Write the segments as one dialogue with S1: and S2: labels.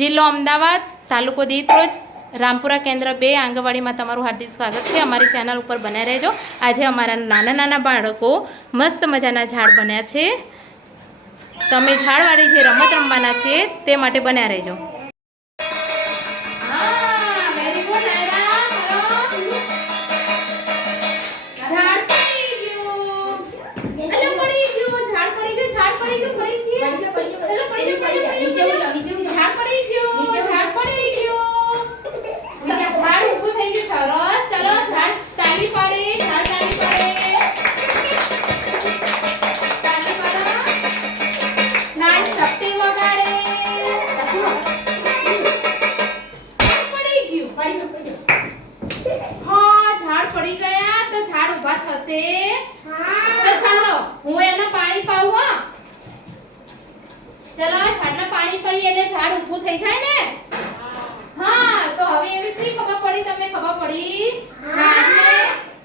S1: જિલ્લો અમદાવાદ, તાલુકો દીત્રોજ. રામપુરા કેન્દ્ર બે આંગણવાડીમાં તમારું હાર્દિક સ્વાગત છે. અમારી ચેનલ ઉપર બન્યા રહેજો. આજે અમારા નાના નાના બાળકો મસ્ત મજાના ઝાડ બન્યા છે. તમે ઝાડવાળી જે રમત રમવાના છે તે માટે બન્યા રહેજો. પડી ગયા તો ઝાડ ઊભા થશે? તો ચાલો હું એને પાણી પાઉં હા. ચલો ઝાડને પાણી પાઈએ એટલે ઝાડ ઊભું થઈ જાય ને? હા તો હવે એવી શી ખબર પડી તમને ખબર પડી? ઝાડને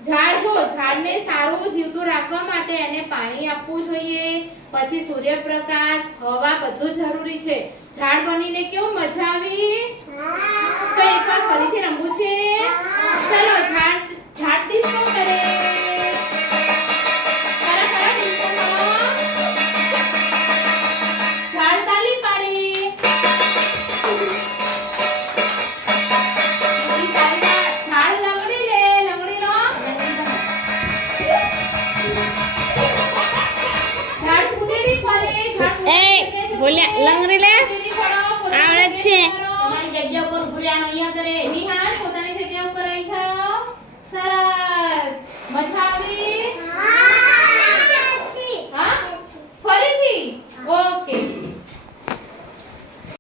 S1: ઝાડ જો ઝાડને સારું જીવતું રાખવા માટે એને પાણી આપવું જોઈએ. પછી સૂર્યપ્રકાશ હવા બધું જરૂરી છે. ઝાડ બનીને કેવું મજા આવી? તો એકવાર ફરીથી રમવું છે? ફરે.
S2: લે. આવડે છે.
S3: તમારી જગ્યા ઉપર ભૂલ્યાનો અહીંયા કરે
S1: નિહાળ પોતાની